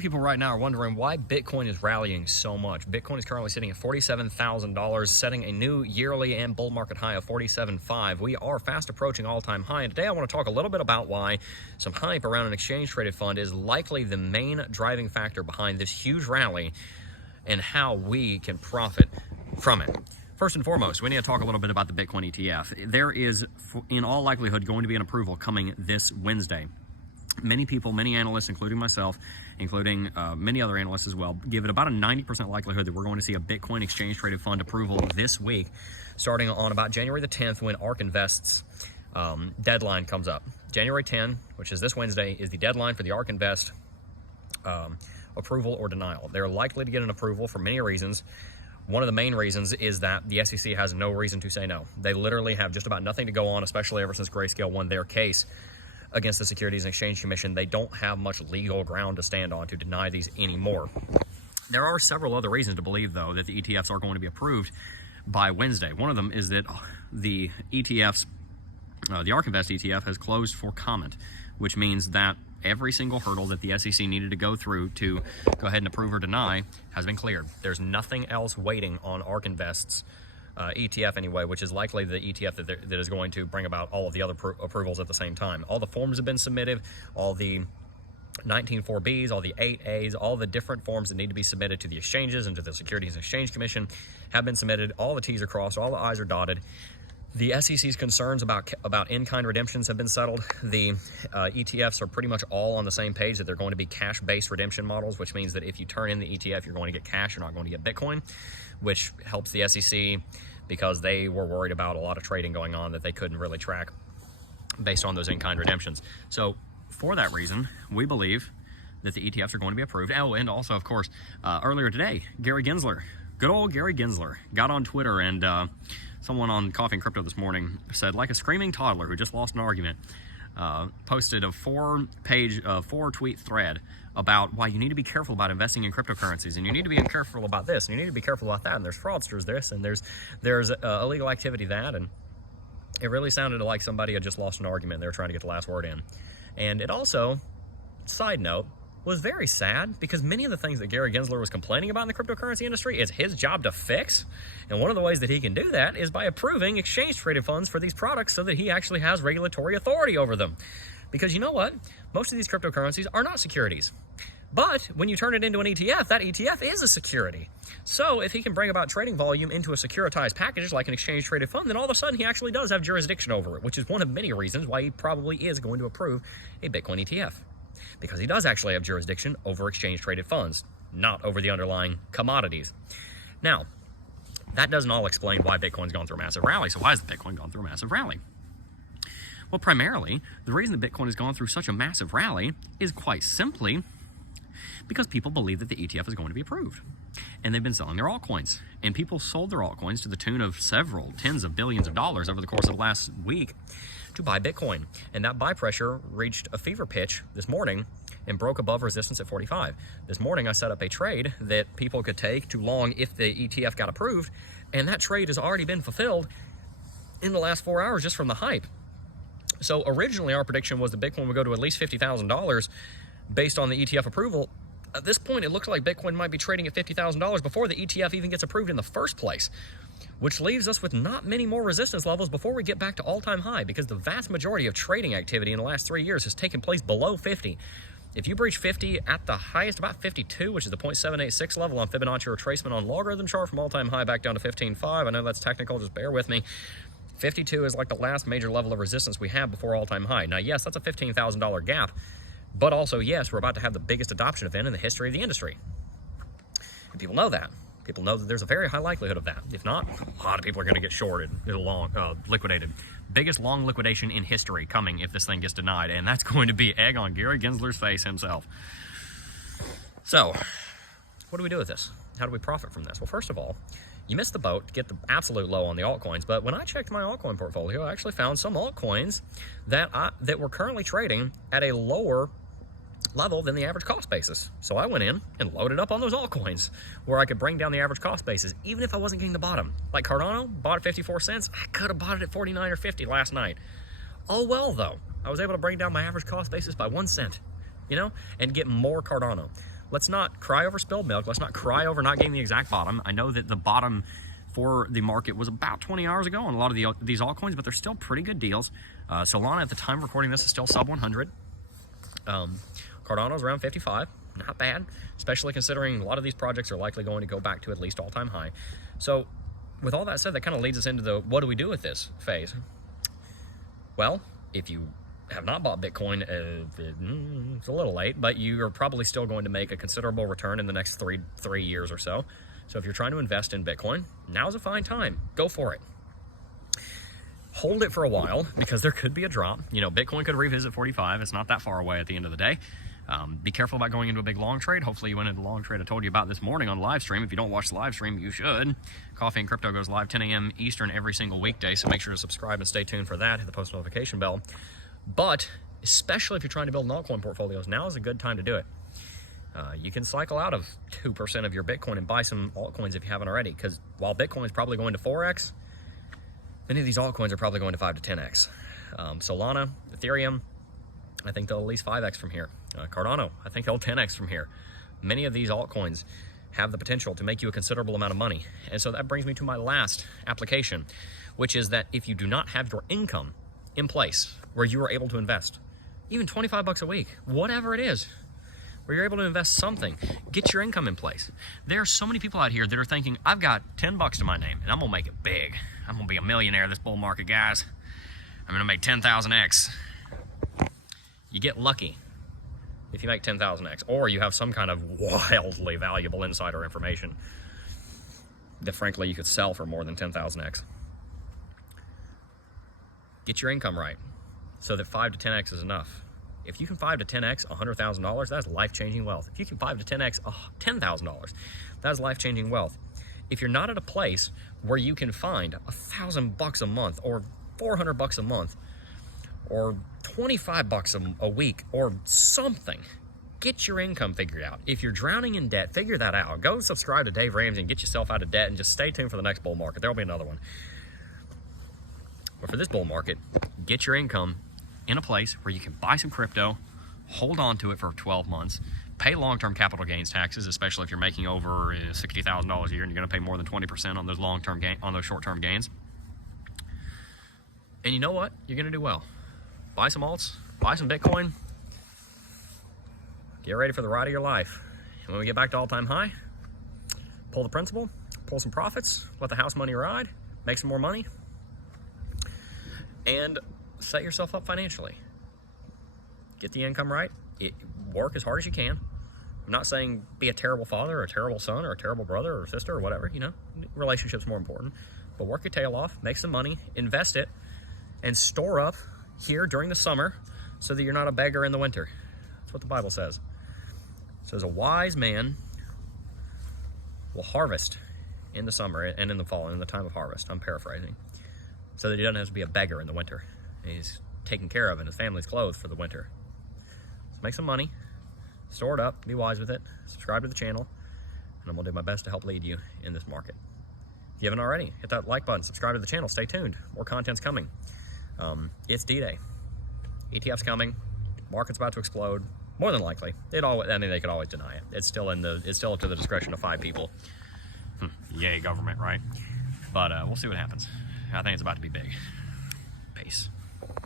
People right now are wondering why Bitcoin is rallying so much. Bitcoin is currently sitting at $47,000, setting a new yearly and bull market high of 47.5. We are fast approaching all-time high, and today I want to talk a little bit about why some hype around an exchange-traded fund is likely the main driving factor behind this huge rally and how we can profit from it. First and foremost, we need to talk a little bit about the Bitcoin ETF. There is, in all likelihood, going to be an approval coming this Wednesday. Many people, many analysts, including myself, including many other analysts as well, give it about a 90% likelihood that we're going to see a Bitcoin exchange-traded fund approval this week, starting on about January the 10th when ARK Invest's deadline comes up. January 10, which is this Wednesday, is the deadline for the ARK Invest approval or denial. They're likely to get an approval for many reasons. One of the main reasons is that the SEC has no reason to say no. They literally have just about nothing to go on, especially ever since Grayscale won their case against the Securities and Exchange Commission. They don't have much legal ground to stand on to deny these anymore. There are several other reasons to believe, though, that the ETFs are going to be approved by Wednesday. One of them is that the ETFs, the ARK Invest ETF has closed for comment, which means that every single hurdle that the SEC needed to go through to go ahead and approve or deny has been cleared. There's nothing else waiting on ARK Invest's ETF anyway, which is likely the ETF that is going to bring about all of the other approvals at the same time. All the forms have been submitted, all the 19.4Bs, all the 8As, all the different forms that need to be submitted to the exchanges and to the Securities and Exchange Commission have been submitted. All the T's are crossed, all the I's are dotted. The SEC's concerns about in-kind redemptions have been settled. The ETFs are pretty much all on the same page that they're going to be cash-based redemption models, which means that if you turn in the ETF, you're going to get cash, you're not going to get Bitcoin, which helps the SEC because they were worried about a lot of trading going on that they couldn't really track based on those in-kind redemptions. So for that reason, we believe that the ETFs are going to be approved. Oh, and also, of course, earlier today, Gary Gensler, good old Gary Gensler, got on Twitter and someone on Coffee and Crypto this morning said, like a screaming toddler who just lost an argument, posted a four-tweet thread about why you need to be careful about investing in cryptocurrencies, and you need to be careful about this, and you need to be careful about that, and there's fraudsters this, and there's illegal activity that, and it really sounded like somebody had just lost an argument and they were trying to get the last word in. And it also, side note, was very sad because many of the things that Gary Gensler was complaining about in the cryptocurrency industry is his job to fix. And one of the ways that he can do that is by approving exchange-traded funds for these products so that he actually has regulatory authority over them. Because you know what? Most of these cryptocurrencies are not securities. But when you turn it into an ETF, that ETF is a security. So if he can bring about trading volume into a securitized package like an exchange-traded fund, then all of a sudden he actually does have jurisdiction over it, which is one of many reasons why he probably is going to approve a Bitcoin ETF. Because he does actually have jurisdiction over exchange-traded funds, not over the underlying commodities. Now, that doesn't all explain why Bitcoin's gone through a massive rally. So why has the Bitcoin gone through a massive rally? Well, primarily, the reason that Bitcoin has gone through such a massive rally is quite simply because people believe that the ETF is going to be approved. And they've been selling their altcoins. And people sold their altcoins to the tune of several tens of billions of dollars over the course of the last week to buy Bitcoin. And that buy pressure reached a fever pitch this morning and broke above resistance at 45. This morning I set up a trade that people could take to long if the ETF got approved, and that trade has already been fulfilled in the last 4 hours just from the hype. So originally our prediction was that Bitcoin would go to at least $50,000 based on the ETF approval. At this point, it looks like Bitcoin might be trading at $50,000 before the ETF even gets approved in the first place, which leaves us with not many more resistance levels before we get back to all-time high, because the vast majority of trading activity in the last 3 years has taken place below 50. If you breach 50 at the highest, about 52, which is the 0.786 level on Fibonacci retracement on logarithm chart from all-time high back down to 15.5, I know that's technical, just bear with me. 52 is like the last major level of resistance we have before all-time high. Now, yes, that's a $15,000 gap, but also, yes, we're about to have the biggest adoption event in the history of the industry. And people know that. People know that there's a very high likelihood of that. If not, a lot of people are going to get shorted, liquidated. Biggest long liquidation in history coming if this thing gets denied, and that's going to be egg on Gary Gensler's face himself. So, what do we do with this? How do we profit from this? Well, first of all, you missed the boat to get the absolute low on the altcoins, but when I checked my altcoin portfolio, I actually found some altcoins that were currently trading at a lower level than the average cost basis. So I went in and loaded up on those altcoins where I could bring down the average cost basis, even if I wasn't getting the bottom. Like Cardano, bought at 54 cents. I could have bought it at 49 or 50 last night. Oh well, though. I was able to bring down my average cost basis by 1 cent, and get more Cardano. let's not cry over spilled milk. Let's not cry over not getting the exact bottom. I know that the bottom for the market was about 20 hours ago on a lot of these altcoins, but they're still pretty good deals. Solana at the time of recording this is still sub 100. Cardano's around 55. Not bad, especially considering a lot of these projects are likely going to go back to at least all-time high. So with all that said, that kind of leads us into the what do we do with this phase? Well, if you have not bought Bitcoin, it's a little late, but you are probably still going to make a considerable return in the next three years or so. So if you're trying to invest in Bitcoin, now's a fine time. Go for it. Hold it for a while because there could be a drop. You know, Bitcoin could revisit 45. It's not that far away at the end of the day. Be careful about going into a big long trade. Hopefully you went into a long trade I told you about this morning on live stream. If you don't watch the live stream, you should. Coffee and Crypto goes live 10 a.m. Eastern every single weekday, so make sure to subscribe and stay tuned for that. Hit the post notification bell. But especially if you're trying to build an altcoin portfolios, now is a good time to do it. You can cycle out of 2% of your Bitcoin and buy some altcoins if you haven't already, because while Bitcoin is probably going to 4x, many of these altcoins are probably going to 5 to 10x. Solana, Ethereum, I think they'll at least 5x from here. Cardano, I think they'll 10x from here. Many of these altcoins have the potential to make you a considerable amount of money. And so that brings me to my last application, which is that if you do not have your income in place where you are able to invest, even 25 bucks a week, whatever it is, where you're able to invest something, get your income in place. There are so many people out here that are thinking, I've got 10 bucks to my name and I'm gonna make it big. I'm gonna be a millionaire this bull market, guys. I'm gonna make 10,000x. You get lucky if you make 10,000x, or you have some kind of wildly valuable insider information that frankly you could sell for more than 10,000x. Get your income right so that 5 to 10x is enough. If you can 5 to 10x $100,000, that's life-changing wealth. If you can 5 to 10x $10,000, that's life-changing wealth. If you're not at a place where you can find $1,000 a month, or 400 bucks a month, or 25 bucks a week, or something, get your income figured out. If you're drowning in debt, figure that out. Go subscribe to Dave Ramsey and get yourself out of debt, and just stay tuned for the next bull market. There'll be another one. But for this bull market, get your income in a place where you can buy some crypto, hold on to it for 12 months, pay long-term capital gains taxes, especially if you're making over $60,000 a year and you're going to pay more than 20% on those those short-term gains. And you know what? You're going to do well. Buy some alts, buy some Bitcoin, get ready for the ride of your life. And when we get back to all-time high, pull the principal, pull some profits, let the house money ride, make some more money, and set yourself up financially. Get the income right. Work as hard as you can. I'm not saying be a terrible father or a terrible son or a terrible brother or sister or whatever, you know, relationships more important. But work your tail off, make some money, invest it, and store up here during the summer so that you're not a beggar in the winter. That's what the Bible says. It says a wise man will harvest in the summer and in the fall, in the time of harvest. I'm paraphrasing. So that he doesn't have to be a beggar in the winter. He's taken care of and his family's clothed for the winter. So make some money, store it up, be wise with it, subscribe to the channel, and I'm gonna do my best to help lead you in this market. If you haven't already, hit that like button, subscribe to the channel, stay tuned. More content's coming. It's D-Day. ETF's coming. Market's about to explode. More than likely. They could always deny it. It's still up to the discretion of 5 people. Yay, government, right? But we'll see what happens. I think it's about to be big.